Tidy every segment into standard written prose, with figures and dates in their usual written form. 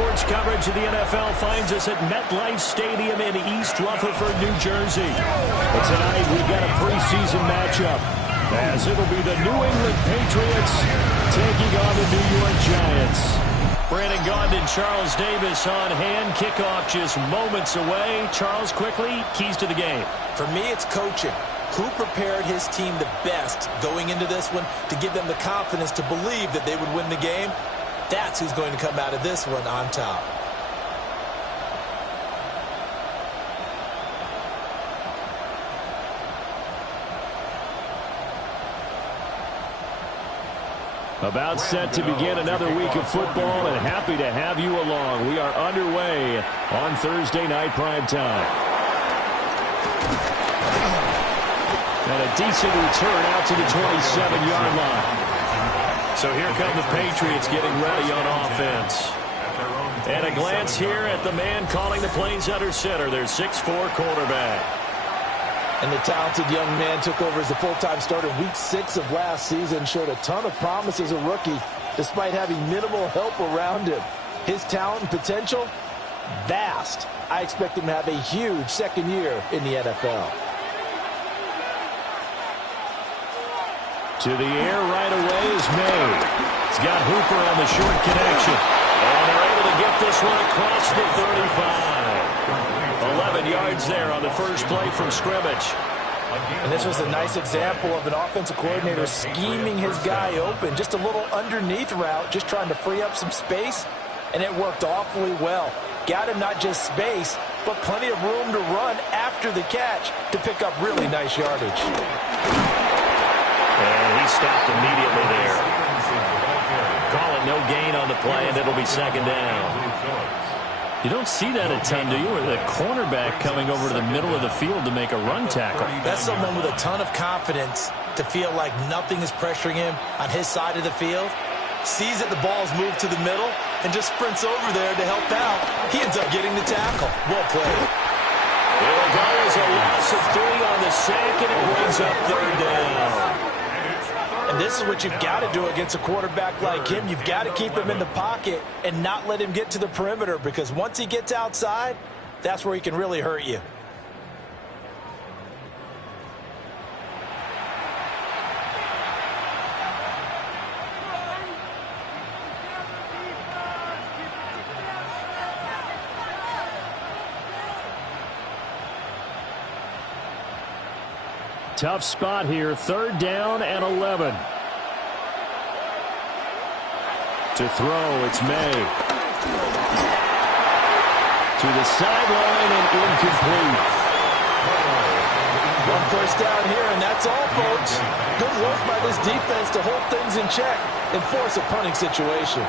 sports coverage of the NFL finds us at MetLife Stadium in East Rutherford, New Jersey. But tonight we've got a preseason matchup, as it'll be the New England Patriots taking on the New York Giants. Brandon Gaudin and Charles Davis on hand. Kickoff just moments away. Charles, quickly, keys to the game. For me, it's coaching. Who prepared his team the best going into this one to give them the confidence to believe that they would win the game? That's who's going to come out of this one on top. About set to begin another week of football, and happy to have you along. We are underway on Thursday night prime time. And a decent return out to the 27-yard line. So here come the Patriots getting ready on offense. And a glance here at the man calling the plays under center, their 6'4" quarterback. And the talented young man took over as the full-time starter week 6 of last season, showed a ton of promise as a rookie despite having minimal help around him. His talent and potential, vast. I expect him to have a huge second year in the NFL. To the air right away is May. He's got Hooper on the short connection. And they're able to get this one across the 35. 11 yards there on the first play from scrimmage. And this was a nice example of an offensive coordinator scheming his guy open. Just a little underneath route, just trying to free up some space. And it worked awfully well. Got him not just space, but plenty of room to run after the catch to pick up really nice yardage. And he stopped immediately there. Call it no gain on the play, and it'll be second down. You don't see that a ton, do you? Or the cornerback coming over to the middle of the field to make a run tackle. That's someone with a ton of confidence to feel like nothing is pressuring him on his side of the field. Sees that the ball's moved to the middle and just sprints over there to help out. He ends up getting the tackle. Well played. It'll go as a loss of 3 on the sack, and it brings up third down. And this is what you've got to do against a quarterback like him. You've got to keep him in the pocket and not let him get to the perimeter, because once he gets outside, that's where he can really hurt you. Tough spot here, third down and 11. To throw, it's May. To the sideline and incomplete. One first down here, and that's all, folks. Good work by this defense to hold things in check and force a punting situation.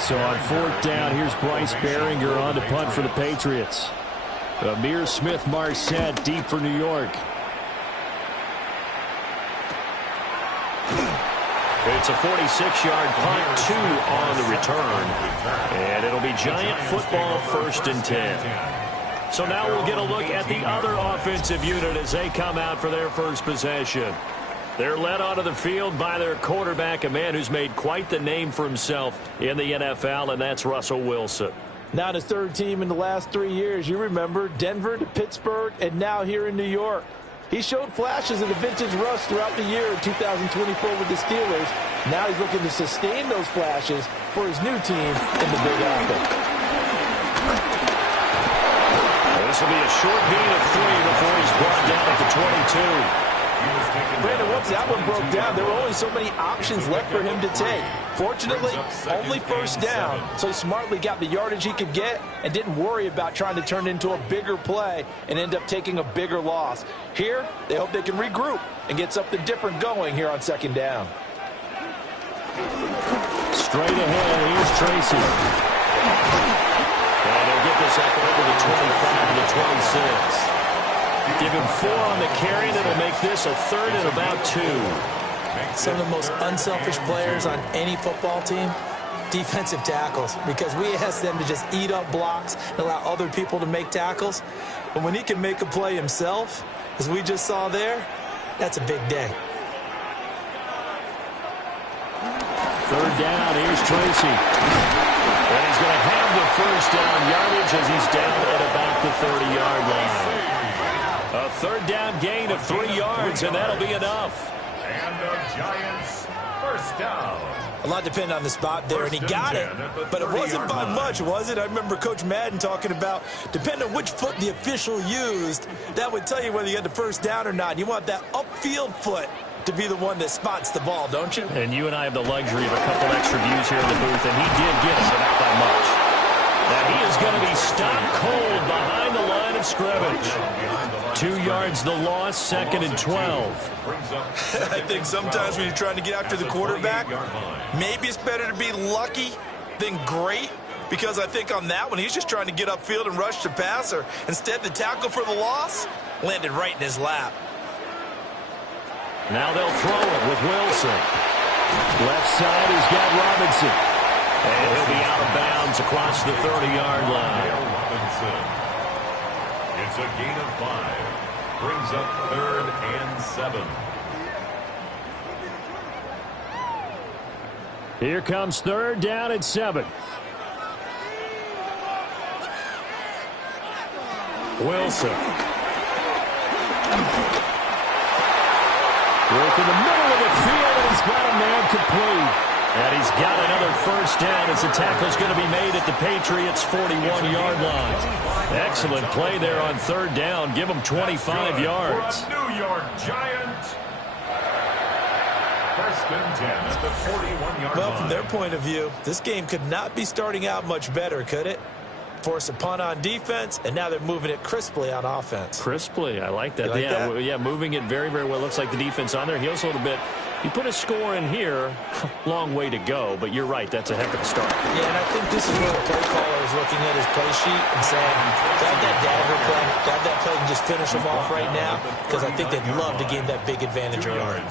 So on fourth down, here's Bryce Behringer on to punt for the Patriots. Amir Smith-Marset deep for New York. It's a 46-yard punt, 2 on the return. And it'll be Giant football, 1st and 10. So now we'll get a look at the other offensive unit as they come out for their first possession. They're led onto the field by their quarterback, a man who's made quite the name for himself in the NFL, and that's Russell Wilson. Now his third team in the last 3 years. You remember Denver to Pittsburgh and now here in New York. He showed flashes of the vintage Russ throughout the year in 2024 with the Steelers. Now he's looking to sustain those flashes for his new team in the Big Apple. This will be a short gain of 3 before he's brought down at the 22. Brandon, once that one broke down, there were only so many options left for him to take. Fortunately, only first down, so he smartly got the yardage he could get and didn't worry about trying to turn it into a bigger play and end up taking a bigger loss. Here, they hope they can regroup and get something different going here on second down. Straight ahead, here's Tracy. And they'll get this up over the 25 to the 26. Give him 4 on the carry, and it'll make this a 3rd and about 2. Some of the most unselfish players on any football team, defensive tackles, because we ask them to just eat up blocks and allow other people to make tackles. But when he can make a play himself, as we just saw there, that's a big day. third down. Here's Tracy. And he's going to have the first down yardage as he's down at about the 30-yard line. A third down gain of 3 yards, and that'll be enough. And the Giants first down. A lot depended on the spot there, and he got it, but it wasn't by much, was it? I remember Coach Madden talking about, depending on which foot the official used, that would tell you whether you had the first down or not. You want that upfield foot to be the one that spots the ball, don't you? And you and I have the luxury of a couple extra views here in the booth, and he did get it, but not by much. Now he is going to be stopped cold behind the line of scrimmage. 2 yards the loss, 2nd and 12. I think sometimes when you're trying to get after the quarterback, maybe it's better to be lucky than great, because I think on that one, he's just trying to get upfield and rush the passer. Instead, the tackle for the loss landed right in his lap. Now they'll throw it with Wilson. Left side, he's got Robinson. And he'll be out of bounds across the 30-yard line. It's a gain of 5. Brings up 3rd and 7. Here comes 3rd down and 7. Wilson. Work in the middle of the field, and he's got a man complete. And he's got another first down as the tackle's going to be made at the Patriots' 41-yard line. Excellent play there on 3rd down. Give him 25 yards. New York Giants. 1st and 10 at the 41-yard line. Well, from their point of view, this game could not be starting out much better, could it? Force a punt on defense, and now they're moving it crisply on offense. Crisply, I like that. Like that? Yeah, moving it very, very well. Looks like the defense on their heels a little bit. You put a score in here, long way to go, but you're right, that's a heck of a start. Yeah, and I think this is where the play caller is looking at his play sheet and saying, grab that dagger play, grab that play and just finish them off right now, because I think they'd love to gain that big advantage early.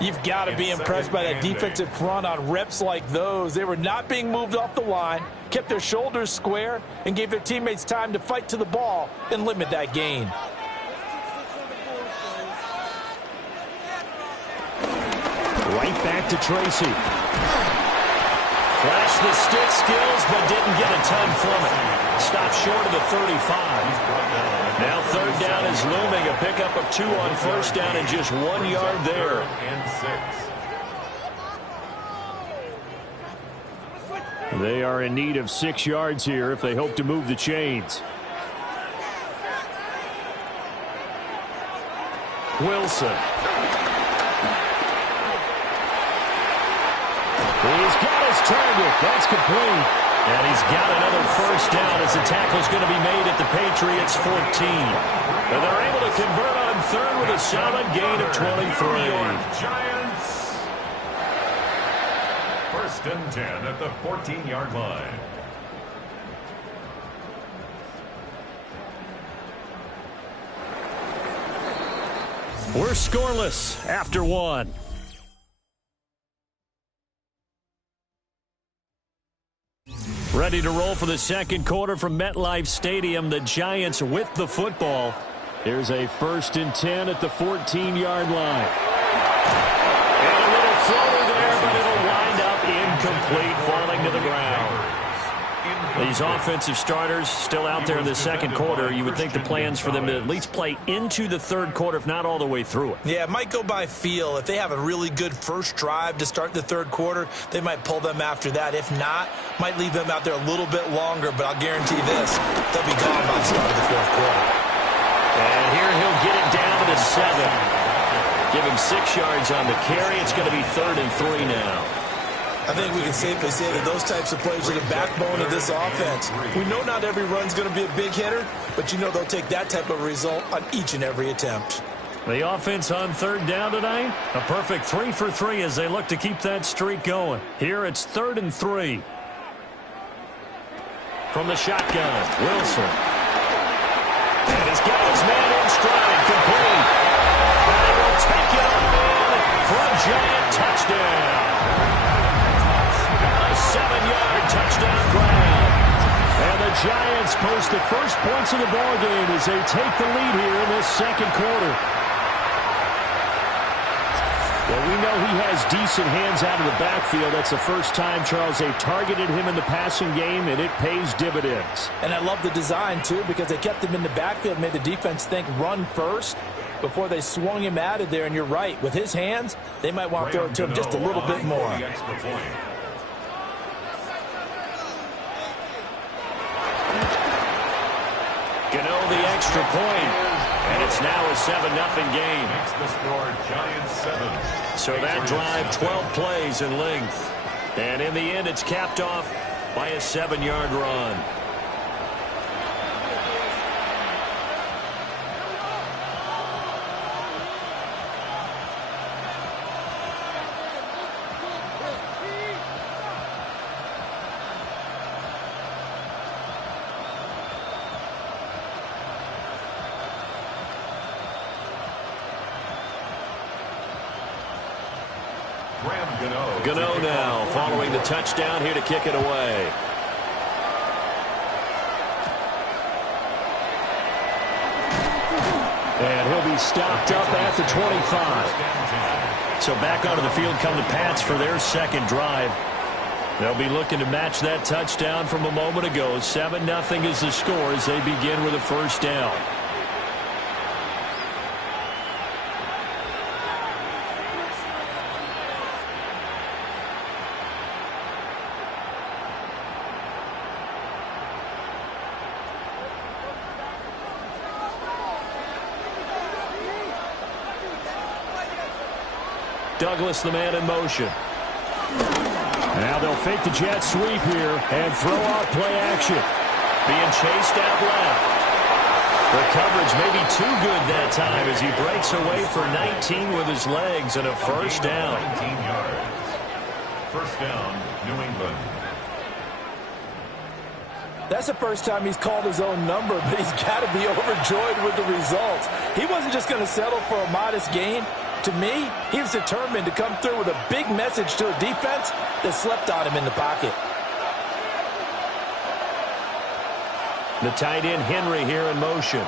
You've got to be impressed by that defensive front on reps like those. They were not being moved off the line, kept their shoulders square, and gave their teammates time to fight to the ball and limit that gain. Right back to Tracy. Flashed the stick skills, but didn't get a ton from it. Stopped short of the 35. Now 3rd down is looming. A pickup of 2 on 1st down and just 1 yard there. They are in need of 6 yards here if they hope to move the chains. Wilson. He's got his target. That's complete. And he's got another first down as the tackle's going to be made at the Patriots' 14. And they're able to convert on 3rd with a solid gain of 23. Giants. 1st and 10 at the 14-yard line. We're scoreless after 1. Ready to roll for the 2nd quarter from MetLife Stadium. The Giants with the football. Here's a 1st and 10 at the 14-yard line. And a little floater there, but it'll wind up incomplete, falling to the ground. These offensive starters still out there in the 2nd quarter. You would think the plans for them to at least play into the 3rd quarter, if not all the way through it. Yeah, it might go by feel. If they have a really good first drive to start the 3rd quarter, they might pull them after that. If not, might leave them out there a little bit longer, but I'll guarantee this, they'll be gone by the start of the 4th quarter. And here he'll get it down to the 7. Give him 6 yards on the carry. It's going to be 3rd and 3 now. I think we can safely say that those types of plays are the backbone of this offense. We know not every run's going to be a big hitter, but you know they'll take that type of result on each and every attempt. The offense on 3rd down tonight, a perfect 3 for 3 as they look to keep that streak going. Here it's 3rd and 3. From the shotgun, Wilson. And he's got his man in stride, complete. And they will take it on in for a Giant touchdown. A 7-yard touchdown grab. And the Giants post the first points of the ballgame as they take the lead here in this 2nd quarter. Well, we know he has decent hands out of the backfield. That's the first time, Charles, they targeted him in the passing game, and it pays dividends. And I love the design, too, because they kept him in the backfield, made the defense think run first before they swung him out of there. And you're right, with his hands, they might want to throw it to him just a little bit more. Gano the extra point, and it's now a 7-0 game. Makes the score Giants 7. So that drive, 12 plays in length. And in the end, it's capped off by a 7-yard run. Gano now following the touchdown here to kick it away. And he'll be stopped up at the 25. So back onto the field come the Pats for their second drive. They'll be looking to match that touchdown from a moment ago. 7-0 is the score as they begin with a first down. Douglas, the man in motion. Now they'll fake the jet sweep here and throw out play action. Being chased out left. The coverage may be too good that time as he breaks away for 19 with his legs and a first down. 19 yards. First down, New England. That's the first time he's called his own number, but he's got to be overjoyed with the results. He wasn't just going to settle for a modest gain. To me, he was determined to come through with a big message to a defense that slept on him in the pocket. The tight end Henry here in motion.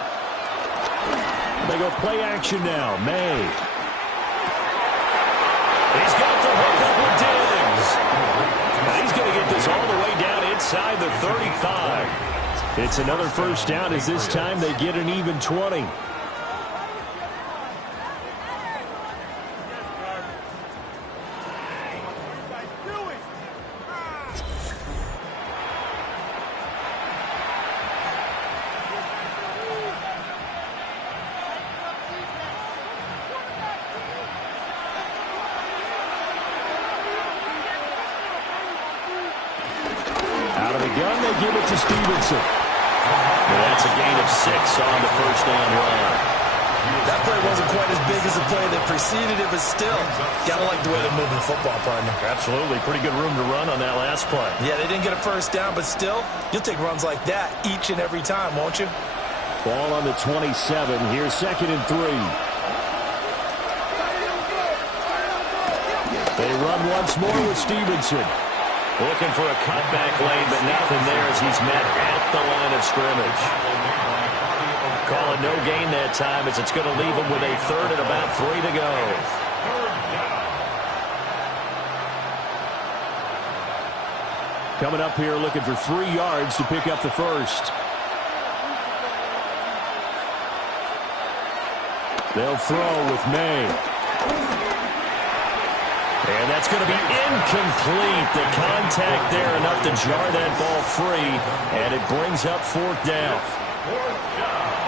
They go play action now. May. He's got the hook up with Diggs. Now he's going to get this all the way down inside the 35. It's another first down as this time they get an even 20. Give it to Stevenson. Well, that's a gain of 6 on the first down run. That play wasn't quite as big as the play that preceded it, but still, gotta like the way they're moving the football, partner. Absolutely. Pretty good room to run on that last play. Yeah, they didn't get a first down, but still, you'll take runs like that each and every time, won't you? Ball on the 27. Here's 2nd and 3. They run once more with Stevenson. Looking for a cutback lane, but nothing there as he's met at the line of scrimmage. Calling no gain that time as it's going to leave him with a 3rd and about 3 to go. Coming up here looking for 3 yards to pick up the first. They'll throw with May. And that's going to be incomplete. The contact there enough to jar that ball free, and it brings up 4th down.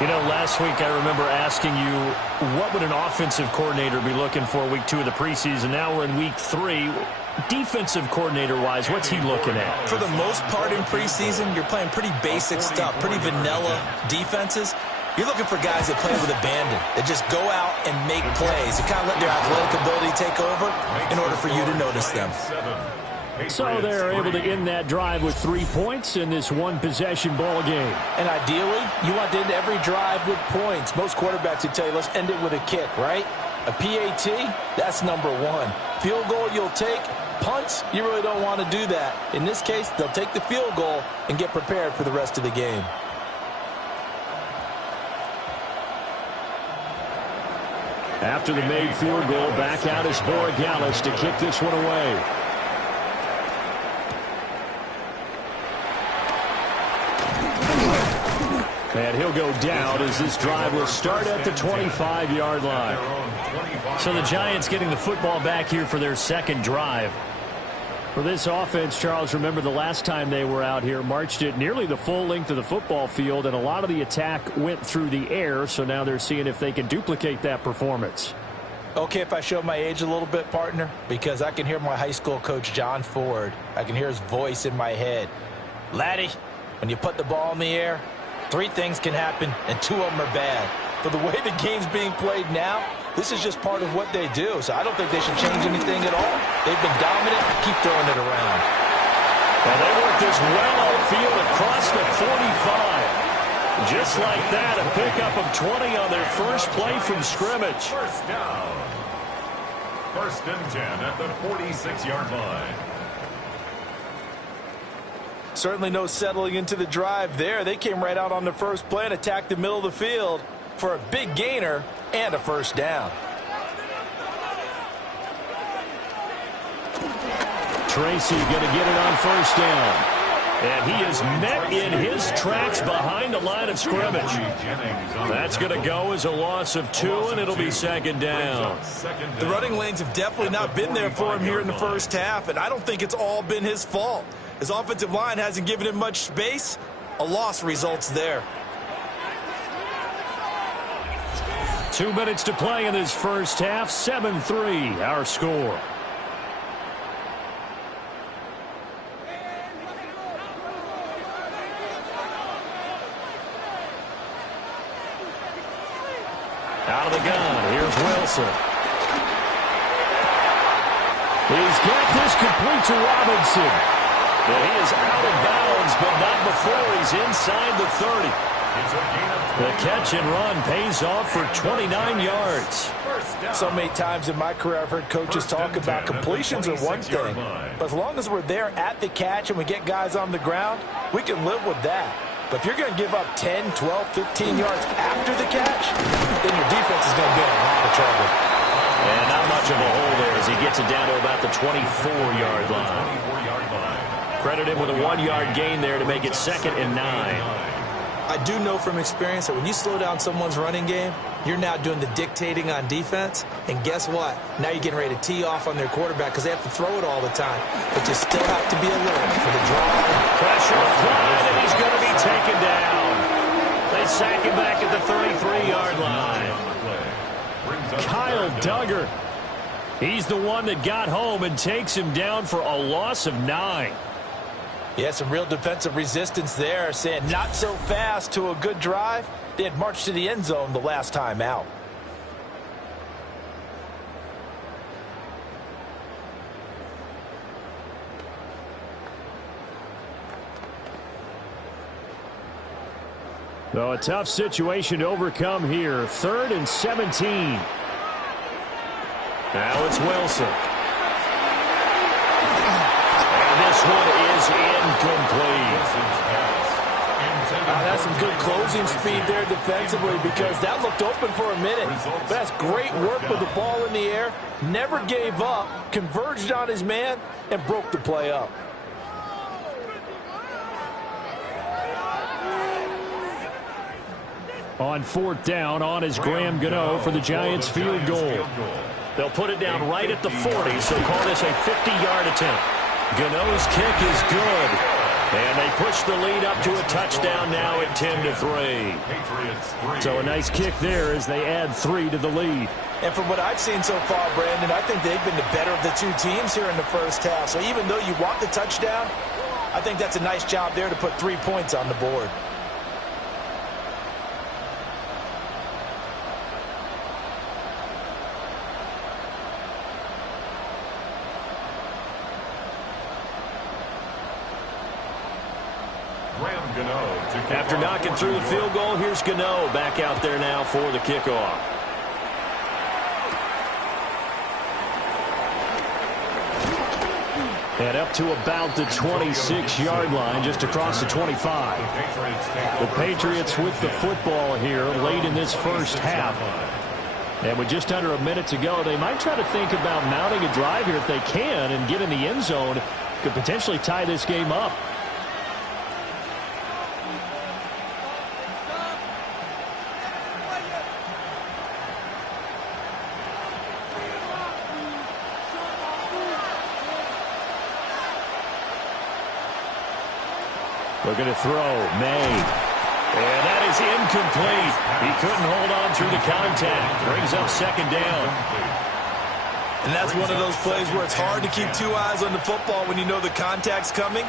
You know, last week I remember asking you, what would an offensive coordinator be looking for week 2 of the preseason? Now we're in week 3. Defensive coordinator-wise, what's he looking at? For the most part in preseason, you're playing pretty basic stuff, pretty vanilla defenses. You're looking for guys that play with abandon, that just go out and make plays, and kind of let their athletic ability take over in order for you to notice them. So they're able to end that drive with 3 points in this one-possession ball game. And ideally, you want to end every drive with points. Most quarterbacks would tell you, let's end it with a kick, right? A PAT, that's number 1. Field goal you'll take. Punts, you really don't want to do that. In this case, they'll take the field goal and get prepared for the rest of the game. After the made field goal, back out is Borregales to kick this one away. And he'll go down as this drive will start at the 25-yard line. So the Giants getting the football back here for their second drive. For this offense, Charles, remember the last time they were out here, marched it nearly the full length of the football field, and a lot of the attack went through the air, so now they're seeing if they can duplicate that performance. Okay, if I show my age a little bit, partner, because I can hear my high school coach, John Ford. I can hear his voice in my head. Laddie, when you put the ball in the air, 3 things can happen, and 2 of them are bad. For the way the game's being played now, this is just part of what they do, so I don't think they should change anything at all. They've been dominant. Keep throwing it around. And they work this well outfield across the 45. Just like that, a pickup of 20 on their first play from scrimmage. First down. 1st and 10 at the 46-yard line. Certainly no settling into the drive there. They came right out on the first play and attacked the middle of the field for a big gainer and a first down. Tracy going to get it on first down. And he is met in his tracks behind the line of scrimmage. That's going to go as a loss of 2, and it'll be 2nd down. The running lanes have definitely not been there for him here in the first half, and I don't think it's all been his fault. His offensive line hasn't given him much space. A loss results there. 2 minutes to play in this first half. 7-3 our score. Out of the gun, here's Wilson. He's got this complete to Robinson. And he is out of bounds, but not before he's inside the 30. The catch and run pays off for 29 yards. So many times in my career I've heard coaches talk about completions are one thing, but as long as we're there at the catch and we get guys on the ground, we can live with that. But if you're going to give up 10, 12, 15 yards after the catch, then your defense is going to be in a lot of trouble. And not much of a hole there as he gets it down to about the 24-yard line. Credit him with a 1-yard gain there to make it 2nd and 9. I do know from experience that when you slow down someone's running game, you're now doing the dictating on defense. And guess what? Now you're getting ready to tee off on their quarterback because they have to throw it all the time. But you still have to be alert for the draw. Pressure applied, and he's going to be taken down. They sack him back at the 33-yard line. Kyle Duggar. He's the one that got home and takes him down for a loss of 9. Yeah, some real defensive resistance there, saying not so fast to a good drive. They had marched to the end zone the last time out. So a tough situation to overcome here. 3rd and 17. Now it's Wilson. This one is incomplete. That's some good closing speed there defensively because that looked open for a minute. But that's great work with the ball in the air. Never gave up, converged on his man, and broke the play up. On 4th down, on is Graham Gano for the Giants field goal. They'll put it down right at the 40, so call this a 50-yard attempt. Gano's kick is good. And they push the lead up to a touchdown now at 10-3. So a nice kick there as they add 3 to the lead. And from what I've seen so far, Brandon, I think they've been the better of the 2 teams here in the first half. So even though you want the touchdown, I think that's a nice job there to put 3 points on the board. After knocking through the field goal, here's Gano back out there now for the kickoff. And up to about the 26-yard line, just across the 25. The Patriots with the football here late in this first half. And with just under a minute to go, they might try to think about mounting a drive here if they can and get in the end zone. Could potentially tie this game up. Looking to throw. May. And that is incomplete. He couldn't hold on through the contact. Brings up second down. And that's one of those plays where it's hard to keep two eyes on the football when you know the contact's coming,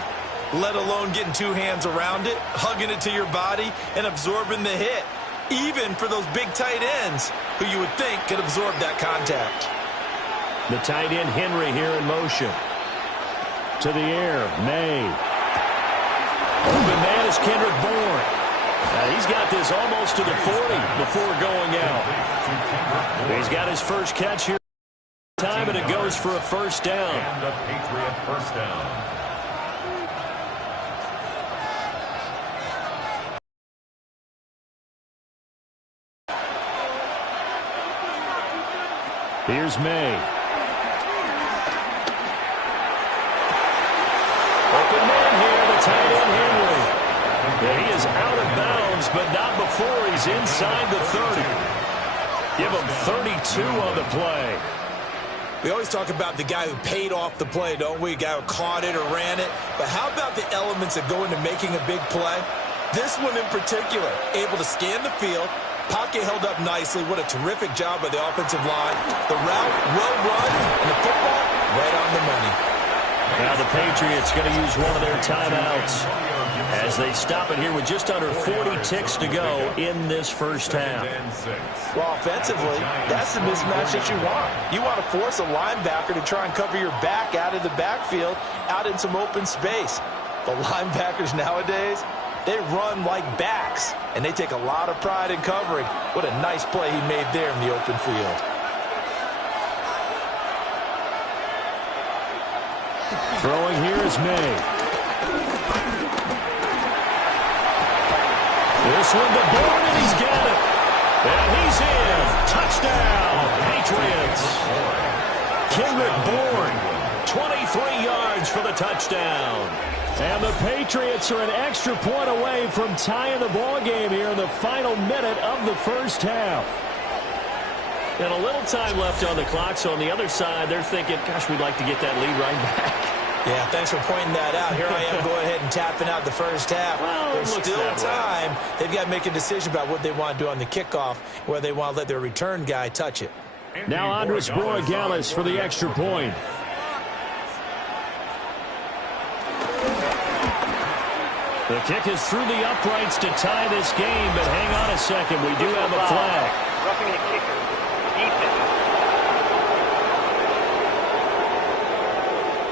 let alone getting two hands around it, hugging it to your body, and absorbing the hit, even for those big tight ends who you would think could absorb that contact. The tight end Henry here in motion. To the air. May. Open man is Kendrick Bourne. He's got this almost to the 40 before going out. He's got his first catch here. Time, and it goes for a first down. And a Patriot first down. Here's May. Open man here, the tight end Henry. Yeah, he is out of bounds, but not before he's inside the 30. Give him 32 on the play. We always talk about the guy who paid off the play, don't we? A guy who caught it or ran it. But how about the elements that go into making a big play? This one in particular, able to scan the field. Pocket held up nicely. What a terrific job by the offensive line. The route, well run, and the football, right on the money. Now the Patriots going to use one of their timeouts as they stop it here with just under 40 ticks to go in this first half. Well, offensively, that's the mismatch that you want. You want to force a linebacker to try and cover your back out of the backfield, out in some open space. The linebackers nowadays, they run like backs, and they take a lot of pride in covering. What a nice play he made there in the open field. Throwing here is May. This one to Bourne, and he's got it. And he's in. Touchdown, Patriots. Kendrick Bourne, 23 yards for the touchdown. And the Patriots are an extra point away from tying the ball game here in the final minute of the first half. And a little time left on the clock, so on the other side, they're thinking, gosh, we'd like to get that lead right back. Yeah, thanks for pointing that out. Here I am going ahead and tapping out the first half. Well, there's still time. They've got to make a decision about what they want to do on the kickoff, where they want to let their return guy touch it. Now Andres Borregales for the extra point. The kick is through the uprights to tie this game, but hang on a second. We do have a flag. Roughing the kicker. Defense.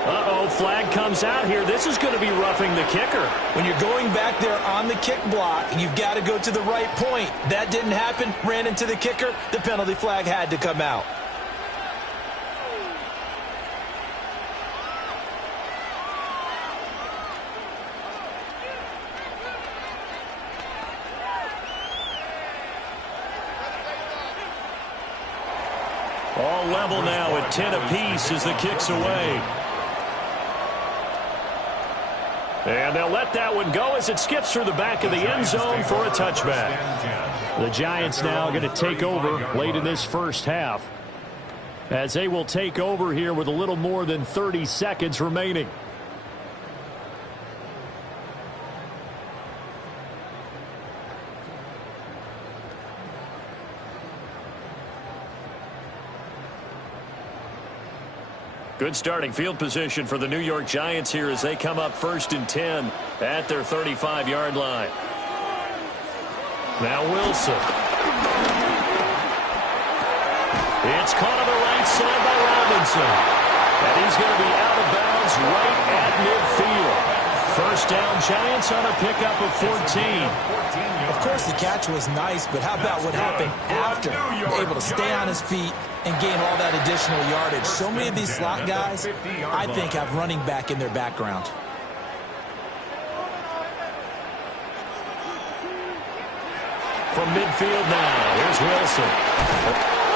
Uh-oh, flag comes out here. This is going to be roughing the kicker. When you're going back there on the kick block, you've got to go to the right point. That didn't happen. Ran into the kicker. The penalty flag had to come out. All level now at 10 apiece as the kick's away. And they'll let that one go as it skips through the back of the end zone for a touchback. The Giants now going to take over late in this first half, as they will take over here with a little more than 30 seconds remaining. Good starting field position for the New York Giants here as they come up 1st and 10 at their 35-yard line. Now Wilson. It's caught on the right side by Robinson. And he's going to be out of bounds right at midfield. First down, Giants on a pickup of 14. Of course, the catch was nice, but how about what happened after? Able to stay on his feet and gain all that additional yardage. So many of these slot guys, I think, have running back in their background. From midfield now, here's Wilson.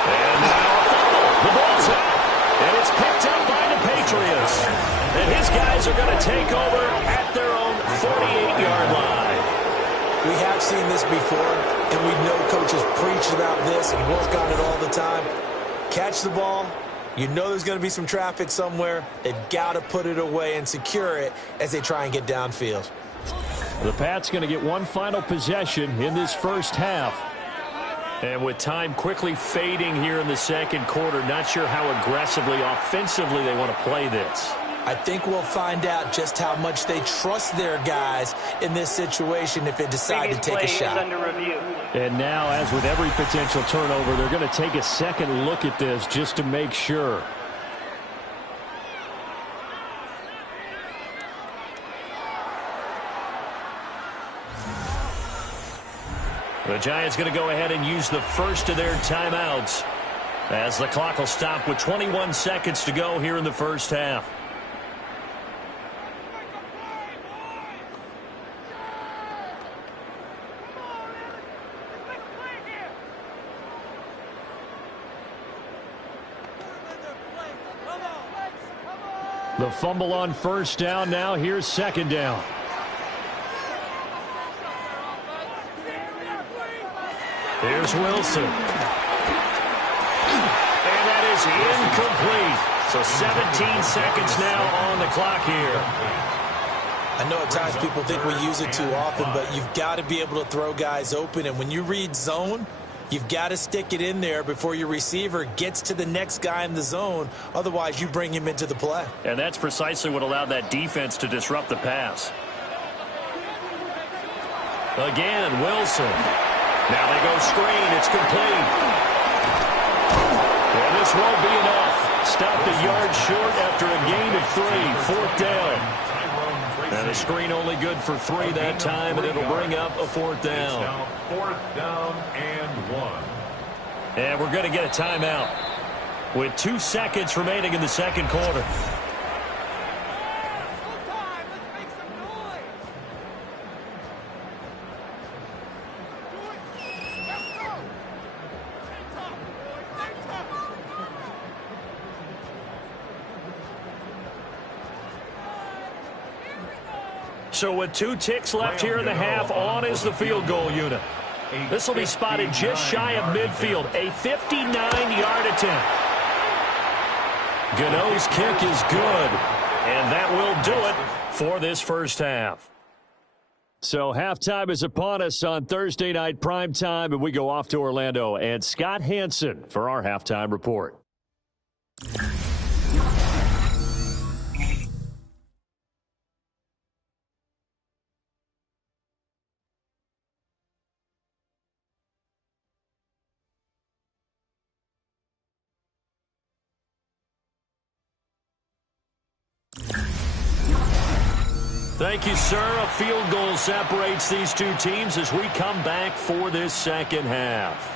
And now a fumble. The ball's out. And it's picked up by the Patriots. And his guys are going to take over at their own 48-yard line. We have seen this before, and we know coaches preach about this and work on it all the time. Catch the ball. You know there's going to be some traffic somewhere. They've got to put it away and secure it as they try and get downfield. The Pats going to get one final possession in this first half. And with time quickly fading here in the second quarter, not sure how aggressively, offensively they want to play this. I think we'll find out just how much they trust their guys in this situation if they decide to take a shot. And now, as with every potential turnover, they're going to take a second look at this just to make sure. The Giants going to go ahead and use the first of their timeouts as the clock will stop with 21 seconds to go here in the first half. The fumble on first down. Now here's second down. Here's Wilson. And that is incomplete. So 17 seconds now on the clock here. I know at times people think we use it too often, but you've got to be able to throw guys open. And when you read zone, you've got to stick it in there before your receiver gets to the next guy in the zone. Otherwise, you bring him into the play. And that's precisely what allowed that defense to disrupt the pass. Again, Wilson. Now they go screen. It's complete. And this won't be enough. Stopped a yard short after a gain of 3. Fourth down. And a screen only good for 3 that time, and it'll bring up a fourth down. Fourth down and 1. And we're going to get a timeout with 2 seconds remaining in the second quarter. So with 2 ticks left here in the half, on is the field goal unit. This will be spotted just shy of midfield. A 59-yard attempt. Gano's kick is good. And that will do it for this first half. So halftime is upon us on Thursday night primetime, and we go off to Orlando. And Scott Hansen for our halftime report. Thank you, sir. A field goal separates these two teams as we come back for this second half.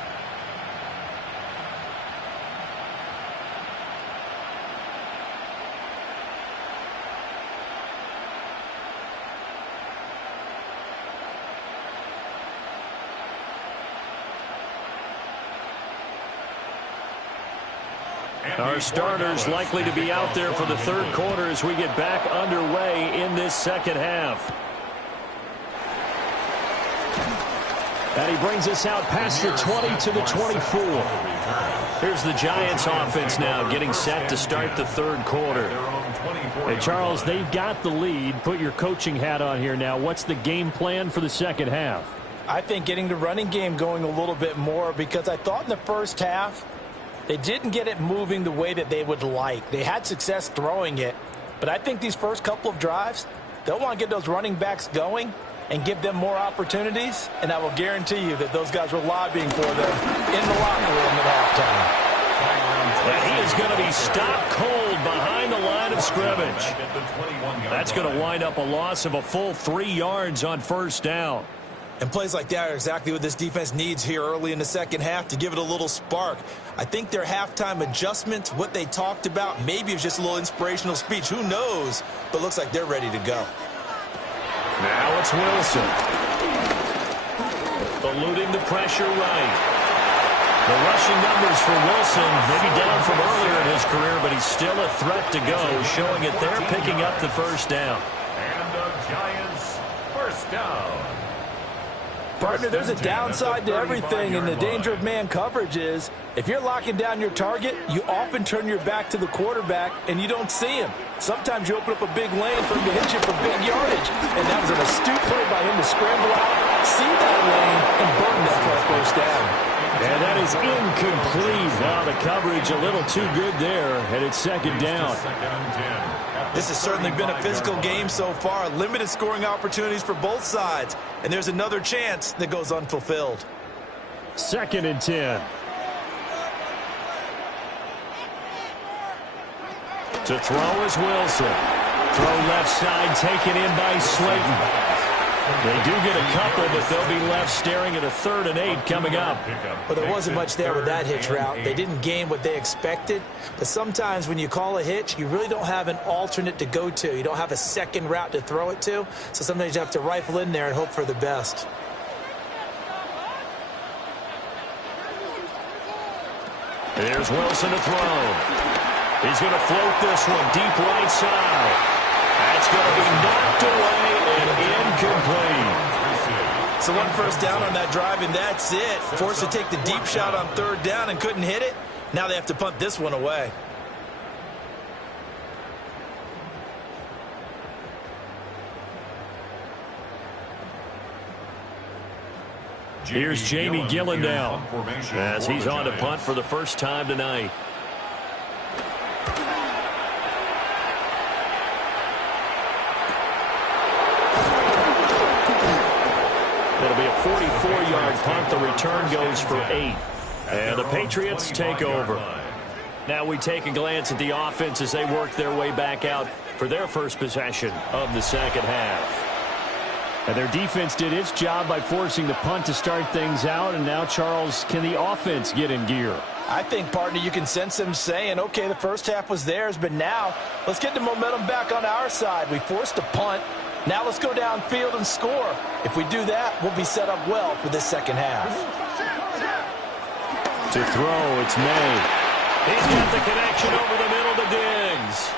Our starters likely to be out there for the third quarter as we get back underway in this second half. And he brings us out past the 20 to the 24. Here's the Giants offense now getting set to start the third quarter. Hey, Charles, they've got the lead. Put your coaching hat on here now. What's the game plan for the second half? I think getting the running game going a little bit more, because I thought in the first half they didn't get it moving the way that they would like. They had success throwing it, but I think these first couple of drives, they'll want to get those running backs going and give them more opportunities, and I will guarantee you that those guys were lobbying for them in the locker room at halftime. And he is going to be stopped cold behind the line of scrimmage. That's going to wind up a loss of a full 3 yards on first down. And plays like that are exactly what this defense needs here early in the second half to give it a little spark. I think their halftime adjustments, what they talked about, maybe it's just a little inspirational speech. Who knows? But looks like they're ready to go. Now it's Wilson. Eluding the pressure right. The rushing numbers for Wilson, maybe down from earlier in his career, but he's still a threat to go, showing it they're picking up the first down. And the Giants, first down. Partner, there's a downside to everything, and the danger of man coverage is if you're locking down your target, you often turn your back to the quarterback, and you don't see him. Sometimes you open up a big lane for him to hit you for big yardage, and that was an astute play by him to scramble out, see that lane, and burn that for a first down. And that is incomplete. Now the coverage a little too good there, and it's second down. This has certainly been a physical game so far. Limited scoring opportunities for both sides. And there's another chance that goes unfulfilled. Second and 10. To throw is Wilson. Throw left side taken in by Slayton. They do get a couple, but they'll be left staring at a 3rd and 8 coming up. Well, there wasn't much there with that hitch route. They didn't gain what they expected. But sometimes when you call a hitch, you really don't have an alternate to go to. You don't have a second route to throw it to. So sometimes you have to rifle in there and hope for the best. Here's Wilson to throw. He's going to float this one deep right side. That's going to be knocked away and incomplete. So one first down on that drive, and that's it. Forced to take the deep shot on 3rd down and couldn't hit it. Now they have to punt this one away. Here's Jamie Gillen now as he's on to punt for the first time tonight. It'll be a 44-yard punt. The return goes for 8. And the Patriots take over. Now we take a glance at the offense as they work their way back out for their first possession of the second half. And their defense did its job by forcing the punt to start things out. And now, Charles, can the offense get in gear? I think, partner, you can sense them saying, okay, the first half was theirs, but now let's get the momentum back on our side. We forced a punt. Now let's go downfield and score. If we do that, we'll be set up well for this second half. To throw, it's May. He's got the connection over the middle to Diggs.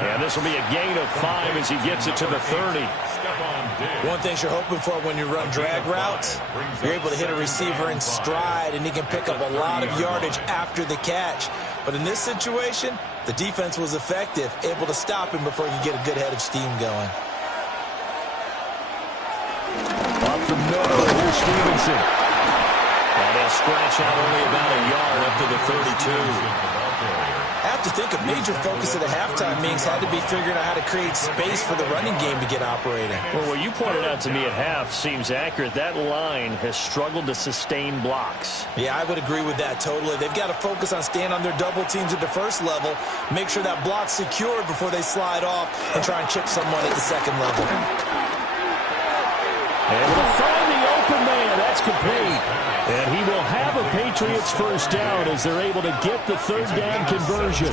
And this will be a gain of 5 as he gets it to the 30. One thing you're hoping for when you run drag routes, you're able to hit a receiver in stride, and he can pick up a lot of yardage after the catch. But in this situation, the defense was effective, able to stop him before he could get a good head of steam going. Up the middle, here's Stevenson. And they'll scratch out only about a yard up to the 32. I have to think a major focus of the halftime meetings had to be figuring out how to create space for the running game to get operating. Well, what you pointed out to me at half seems accurate. That line has struggled to sustain blocks. Yeah, I would agree with that totally. They've got to focus on staying on their double teams at the first level, make sure that block's secured before they slide off and try and chip someone at the second level. Able to find the open man. That's complete. And he will have a Patriots first down as they're able to get the 3rd down conversion.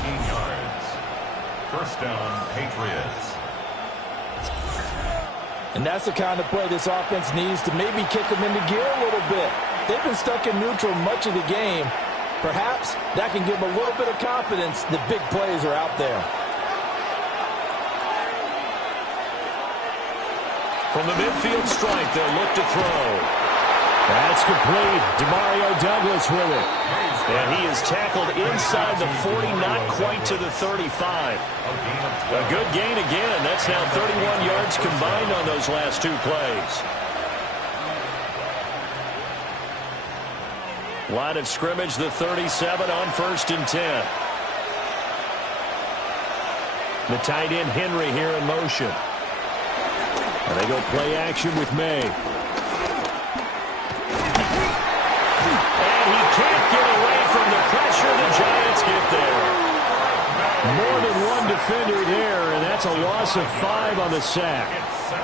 First down, Patriots. And that's the kind of play this offense needs to maybe kick them into gear a little bit. They've been stuck in neutral much of the game. Perhaps that can give them a little bit of confidence that big plays are out there. From the midfield stripe, they'll look to throw. That's complete. Demario Douglas with it. And he is tackled inside the 40, not quite to the 35. A good gain again. That's now 31 yards combined on those last 2 plays. Line of scrimmage, the 37 on 1st and 10. The tight end Henry here in motion. And they go play action with May. And he can't get away from the pressure. The Giants get there. More than one defender there, and that's a loss of 5 on the sack.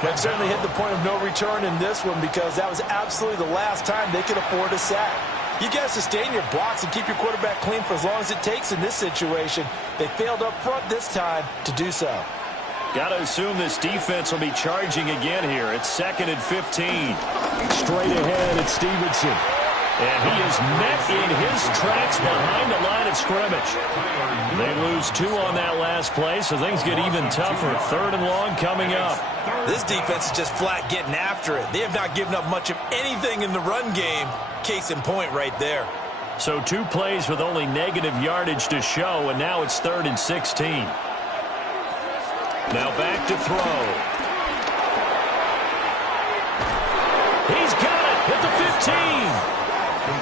They've certainly hit the point of no return in this one because that was absolutely the last time they could afford a sack. You got to sustain your blocks and keep your quarterback clean for as long as it takes in this situation. They failed up front this time to do so. Got to assume this defense will be charging again here. It's 2nd and 15. Straight ahead, it's Stevenson. And he is met in his tracks behind the line of scrimmage. They lose 2 on that last play, so things get even tougher. 3rd and long coming up. This defense is just flat getting after it. They have not given up much of anything in the run game. Case in point right there. So 2 plays with only negative yardage to show, and now it's 3rd and 16. Now back to throw. He's got it at the 15.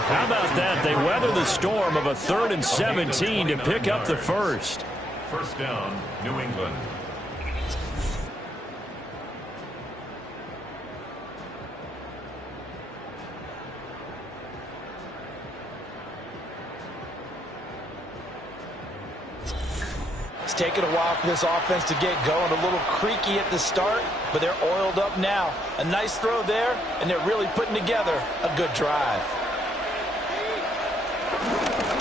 How about that? They weather the storm of a 3rd and 17 to pick up the first. First down, New England. It's taken a while for this offense to get going. A little creaky at the start, but they're oiled up now. A nice throw there, and they're really putting together a good drive.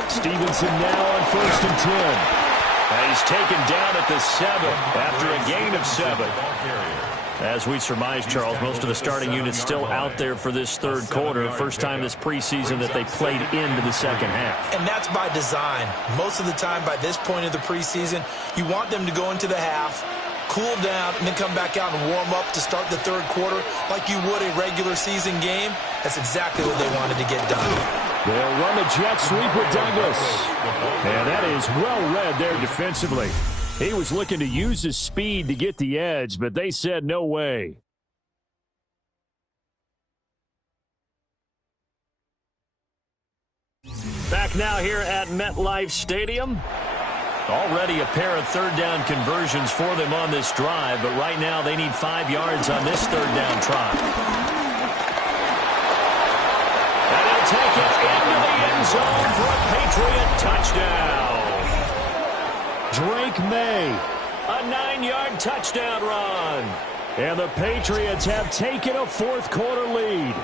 Stevenson now on 1st and 10. And he's taken down at the 7 after a gain of 7. As we surmise, Charles, most of the starting units still out there for this 3rd quarter. First time this preseason that they played into the 2nd half. And that's by design. Most of the time by this point of the preseason, you want them to go into the half, cool down, and then come back out and warm up to start the 3rd quarter like you would a regular season game. That's exactly what they wanted to get done. They'll run the jet sweep with Douglas. And that is well read there defensively. He was looking to use his speed to get the edge, but they said no way. Back now here at MetLife Stadium. Already a pair of 3rd down conversions for them on this drive, but right now they need 5 yards on this 3rd down try. And he'll take it into the end zone for a Patriot touchdown. Drake May, a 9-yard touchdown run. And the Patriots have taken a 4th quarter lead.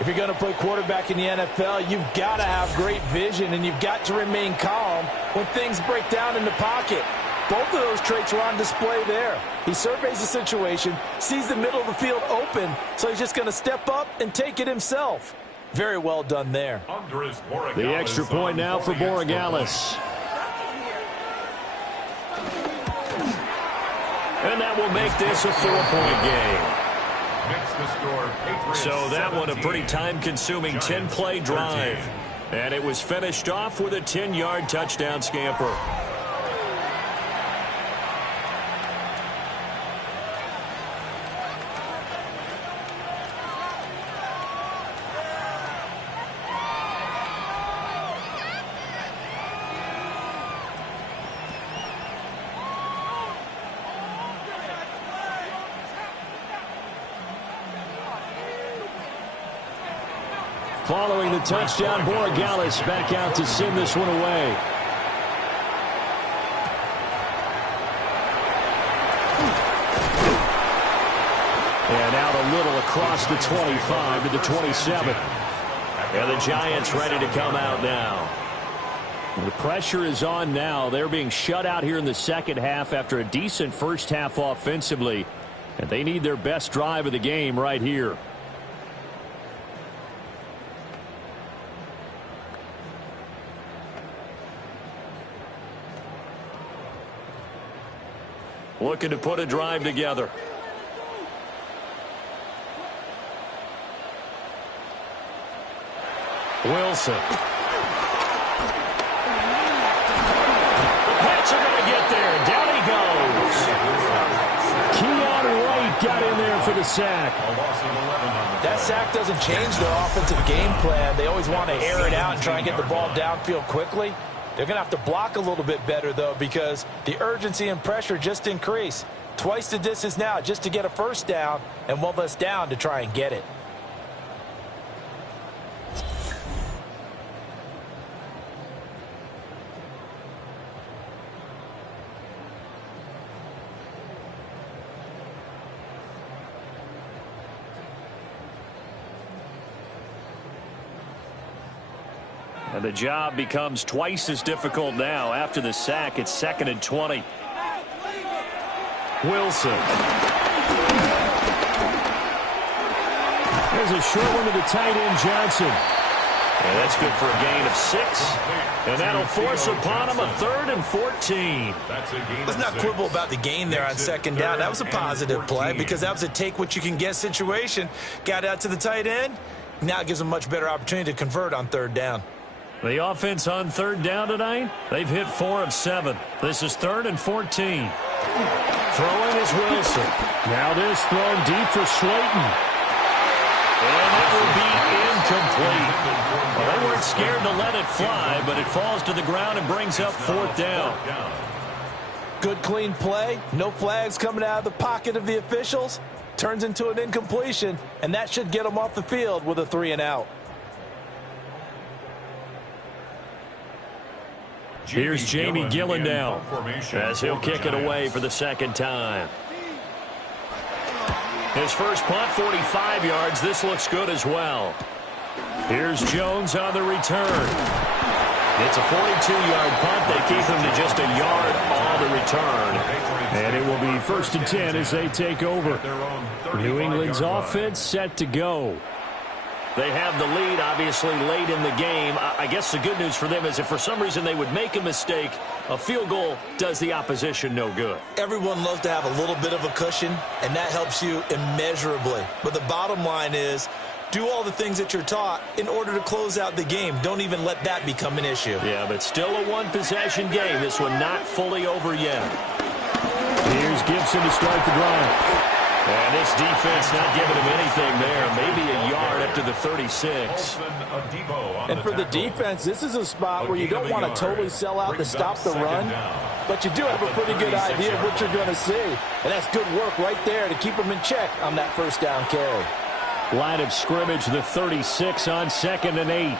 If you're going to play quarterback in the NFL, you've got to have great vision, and you've got to remain calm when things break down in the pocket. Both of those traits were on display there. He surveys the situation, sees the middle of the field open, so he's just going to step up and take it himself. Very well done there. The extra point now for Borregales. And that will make this a 4-point game. So that one a pretty time-consuming 10-play drive. And it was finished off with a 10-yard touchdown scamper. Following the touchdown, Borregales back out to send this one away. And out a little across the 25 to the 27. And the Giants ready to come out now. The pressure is on now. They're being shut out here in the 2nd half after a decent first half offensively. And they need their best drive of the game right here. Looking to put a drive together. Wilson. The Pats are going to get there. Down he goes. Keon Wright got in there for the sack. That sack doesn't change their offensive game plan. They always want to air it out and try and get the ball downfield quickly. They're going to have to block a little bit better, though, because the urgency and pressure just increase. Twice the distance now just to get a first down, and one less down to try and get it. And the job becomes twice as difficult now. After the sack, it's 2nd and 20. Wilson. There's a short one to the tight end, Johnson. And that's good for a gain of 6. And that'll force upon him a 3rd and 14. Let's not quibble about the gain there on 2nd down. That was a positive play because that was a take-what-you-can-get situation. Got out to the tight end. Now it gives them a much better opportunity to convert on 3rd down. The offense on 3rd down tonight, they've hit 4 of 7. This is 3rd and 14. Throwing is Wilson. Now this thrown deep for Slayton. And that will be incomplete. Well, they weren't scared to let it fly, but it falls to the ground and brings up 4th down. Good, clean play. No flags coming out of the pocket of the officials. Turns into an incompletion, and that should get them off the field with a 3-and-out. Here's Jamie Gillen now as he'll kick it away for the 2nd time. His first punt, 45 yards. This looks good as well. Here's Jones on the return. It's a 42-yard punt. They keep him to just a yard on the return. And it will be 1st and 10 as they take over. New England's offense set to go. They have the lead, obviously, late in the game. I guess the good news for them is if for some reason they would make a mistake, a field goal does the opposition no good. Everyone loves to have a little bit of a cushion, and that helps you immeasurably. But the bottom line is, do all the things that you're taught in order to close out the game. Don't even let that become an issue. Yeah, but still a one-possession game. This one not fully over yet. Here's Gibson to start the drive. And this defense not giving him anything there. Maybe a yard up to the 36. And for the defense, this is a spot where you don't want to totally sell out to stop the run. But you do have a pretty good idea of what you're going to see. And that's good work right there to keep them in check on that 1st down carry. Line of scrimmage, the 36 on 2nd and 8.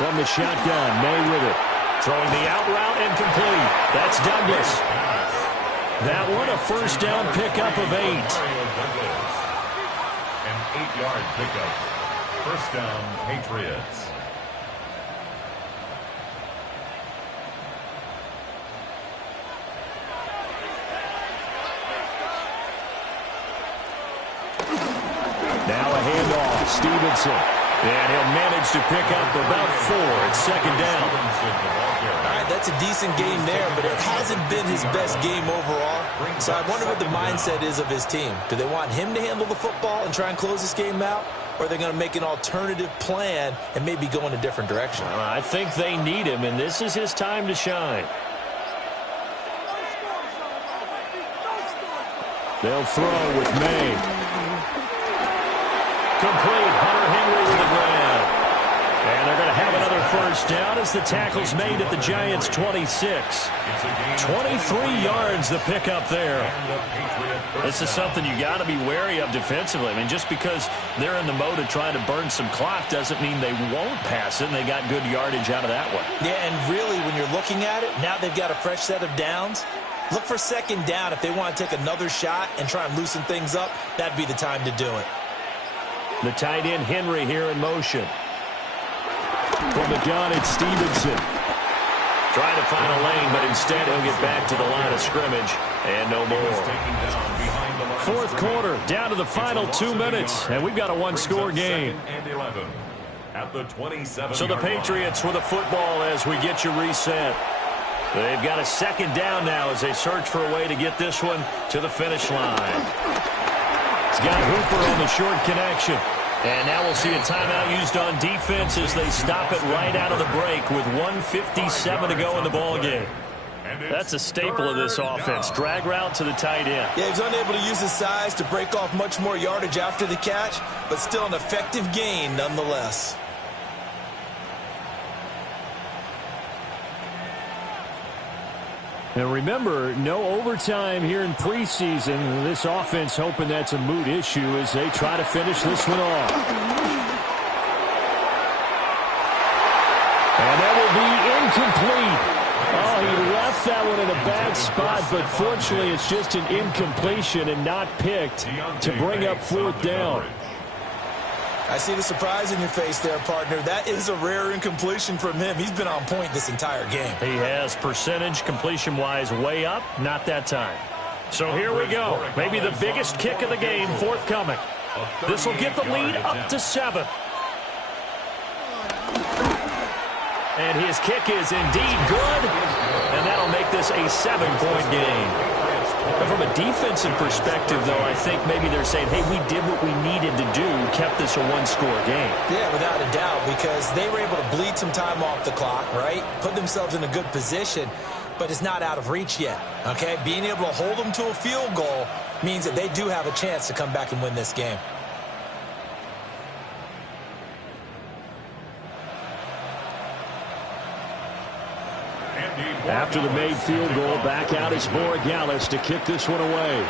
From the shotgun, May with it. Throwing the out route incomplete. That's Douglas. That one a 1st down pickup of 8. An 8-yard pickup. 1st down, Patriots. Now a handoff, Stevenson. And he'll manage to pick up about 4 at 2nd down. All right, that's a decent game there, but it hasn't been his best game overall. So I wonder what the mindset is of his team. Do they want him to handle the football and try and close this game out? Or are they going to make an alternative plan and maybe go in a different direction? I think they need him, and this is his time to shine. They'll throw with May. Complete. Hunter Henry to the ground. And they're going to have another 1st down as the tackle's made at the Giants' 26. 23 yards the pickup there. This is something you got to be wary of defensively. I mean, just because they're in the mode of trying to burn some clock doesn't mean they won't pass it, and they got good yardage out of that one. Yeah, and really, when you're looking at it, now they've got a fresh set of downs. Look for 2nd down. If they want to take another shot and try and loosen things up, that'd be the time to do it. The tight end Henry here in motion. From the gun, it's Stevenson. Trying to find a lane, but instead he'll get back to the line of scrimmage. And no more. 4th quarter, down to the final 2 minutes. And we've got a one-score game. So the Patriots with a football as we get you reset. They've got a 2nd down now as they search for a way to get this one to the finish line. It's got Hooper on the short connection. And now we'll see a timeout used on defense as they stop it right out of the break with 1:57 to go in the ballgame. That's a staple of this offense. Drag route to the tight end. Yeah, he was unable to use his size to break off much more yardage after the catch, but still an effective gain nonetheless. Now remember, no overtime here in preseason. This offense hoping that's a moot issue as they try to finish this one off. And that will be incomplete. Oh, he left that one in a bad spot, but fortunately it's just an incompletion and not picked to bring up 4th down. I see the surprise in your face there, partner. That is a rare incompletion from him. He's been on point this entire game. He has percentage completion-wise way up, not that time. So here we go. Maybe the biggest kick of the game forthcoming. This will get the lead up to 7. And his kick is indeed good, and that'll make this a 7-point game. But from a defensive perspective, though, I think maybe they're saying, hey, we did what we needed to do, kept this a one-score game. Yeah, without a doubt, because they were able to bleed some time off the clock, right? Put themselves in a good position, but it's not out of reach yet, okay? Being able to hold them to a field goal means that they do have a chance to come back and win this game. After the made field goal, back out is Borregales to kick this one away.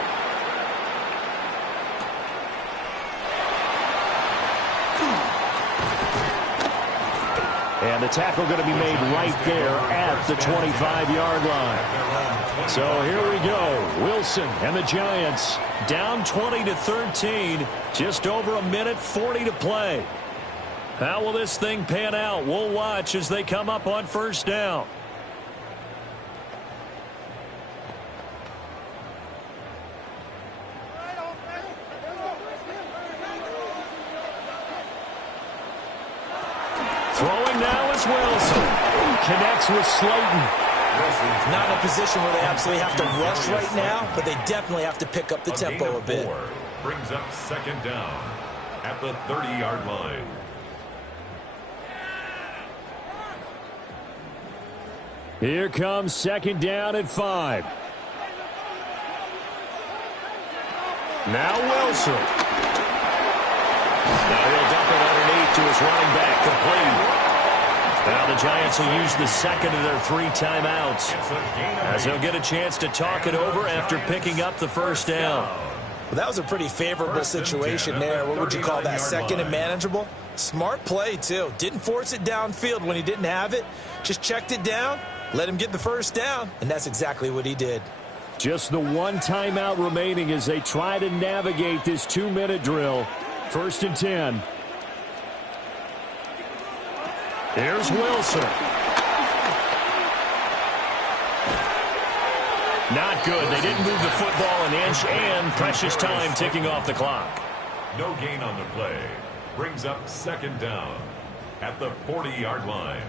And the tackle going to be made right there at the 25-yard line. So here we go. Wilson and the Giants down 20-13. Just over a minute 40 to play. How will this thing pan out? We'll watch as they come up on first down. Throwing now is Wilson. Connects with Slayton. Not in a position where they absolutely have to rush right now, but they definitely have to pick up the tempo a bit. Brings up second down at the 30-yard line. Here comes second down at 5. Now Wilson. Now he'll dump it underneath to his running back, complete. Now the Giants will use the second of their 3 timeouts, as they'll get a chance to talk it over after picking up the first down. Well, that was a pretty favorable situation there. What would you call that? Second and manageable? Smart play, too. Didn't force it downfield when he didn't have it. Just checked it down, let him get the first down, and that's exactly what he did. Just the 1 timeout remaining as they try to navigate this 2-minute drill. First and 10. Here's Wilson. Not good. They didn't move the football an inch, and precious time ticking off the clock. No gain on the play. Brings up second down at the 40-yard line.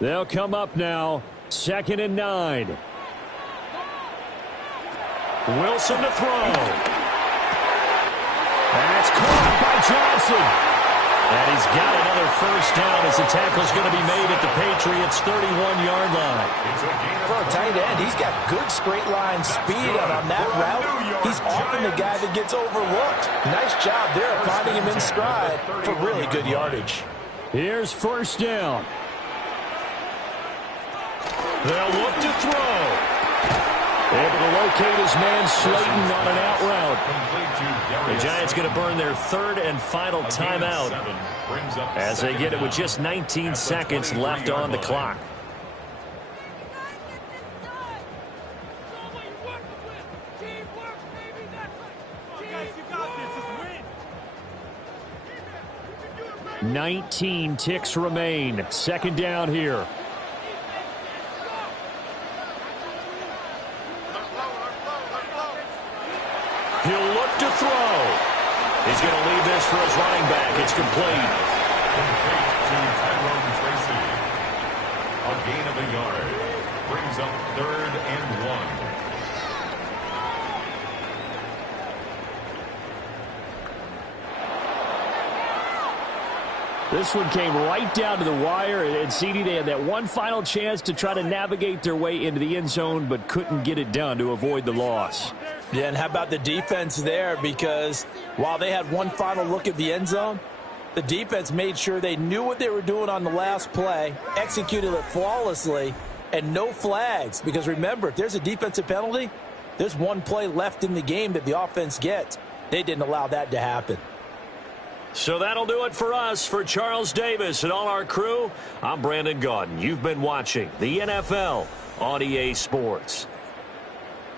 They'll come up now. Second and 9. Wilson to throw. That's caught by Johnson. And he's got another first down as the tackle's going to be made at the Patriots' 31-yard line. For a tight end, he's got good straight line speed, and on that route, he's often the guy that gets overlooked. Nice job there of finding him in stride for really good yardage. Here's first down. They'll look to throw. Able to locate his man Slayton on an out route. The Giants going to burn their 3rd and final timeout as they get it with just 19 seconds left on the clock. "19 ticks remain. Second down here. He'll look to throw. He's going to leave this for his running back. It's complete. Complete to Tyrone Tracy. A gain of a yard. Brings up 3rd and 1. This one came right down to the wire, and CD, they had that one final chance to try to navigate their way into the end zone, but couldn't get it done to avoid the loss. Yeah, and how about the defense there? Because while they had one final look at the end zone, the defense made sure they knew what they were doing on the last play, executed it flawlessly, and no flags. Because remember, if there's a defensive penalty, there's one play left in the game that the offense gets. They didn't allow that to happen. So that'll do it for us. For Charles Davis and all our crew, I'm Brandon Gaudin. You've been watching the NFL on EA Sports.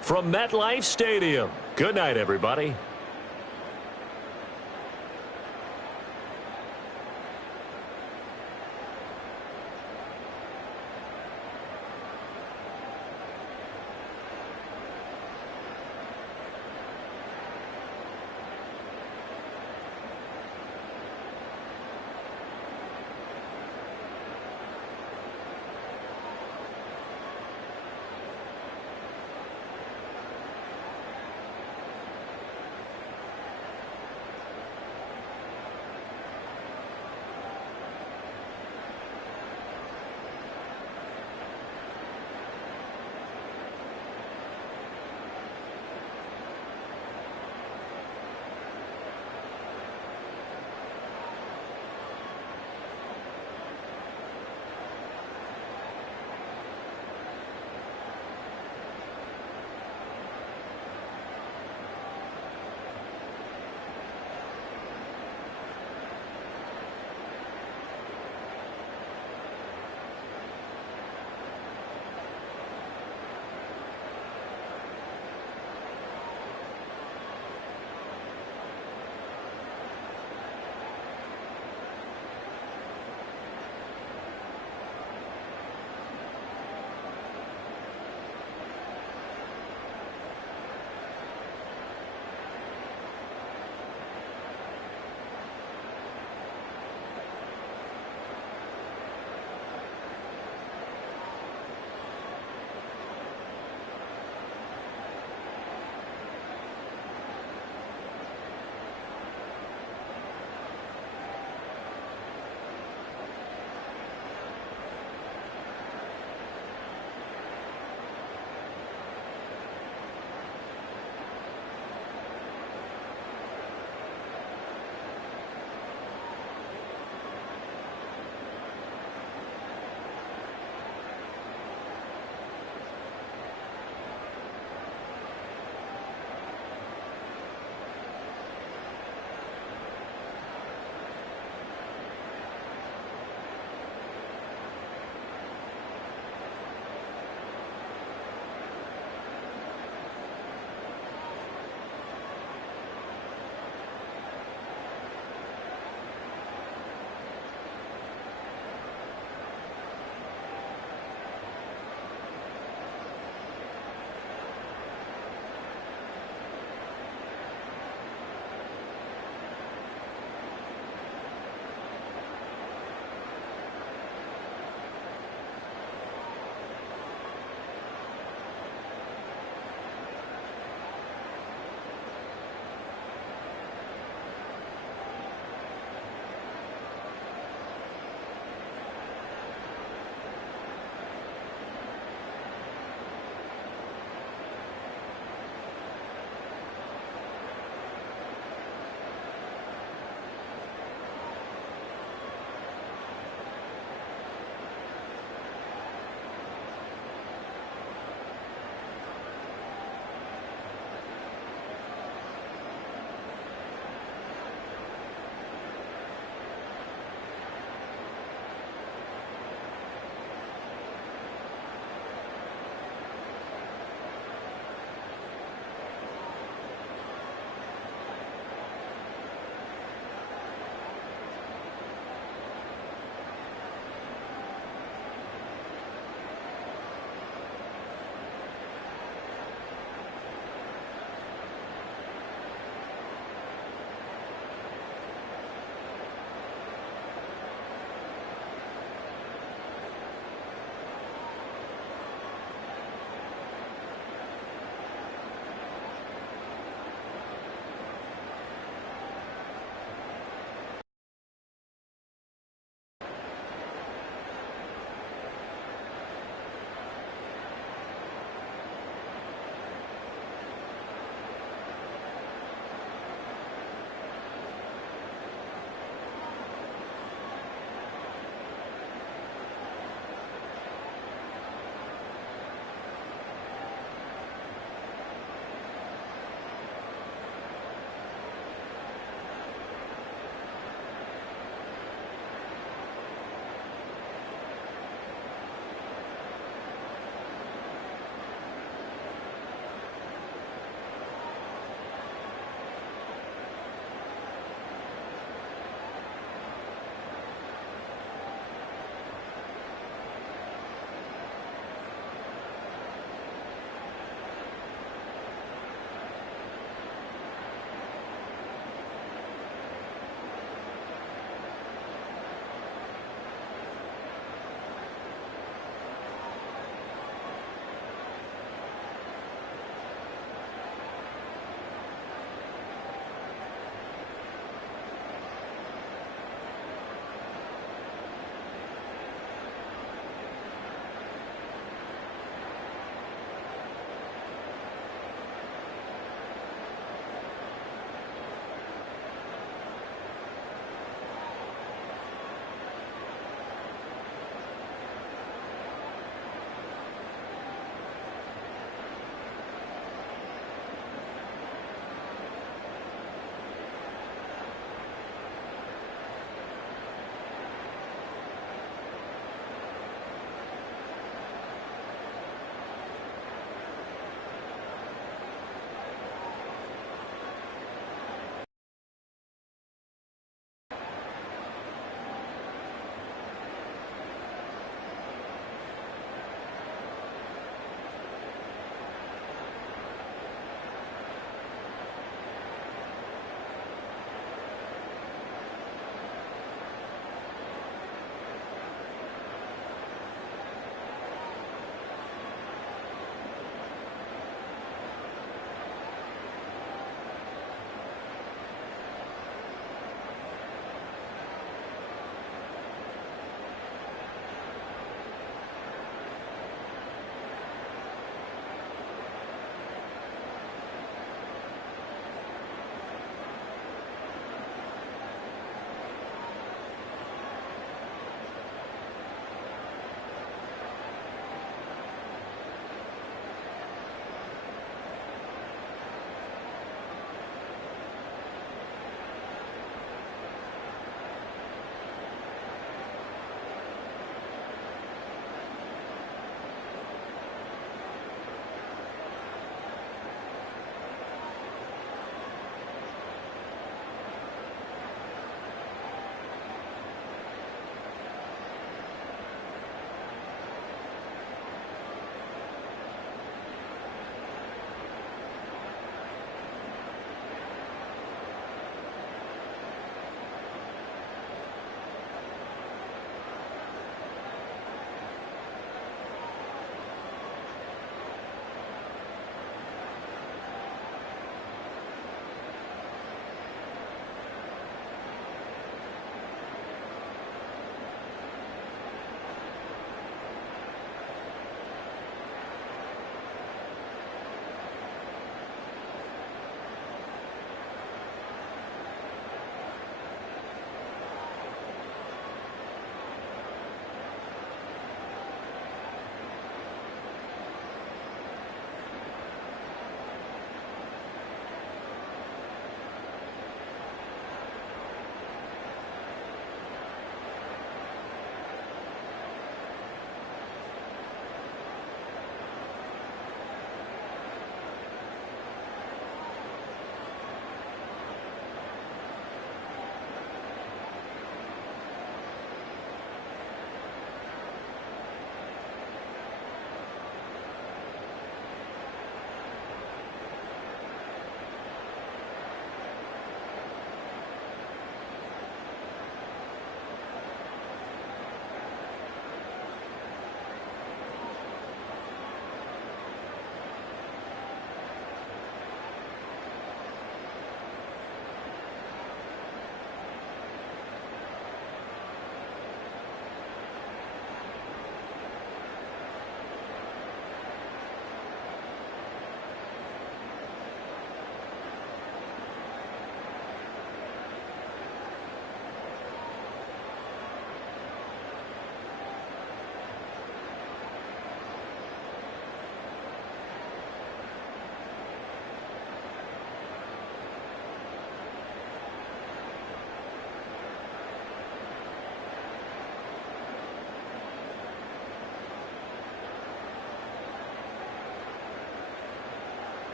From MetLife Stadium, good night, everybody.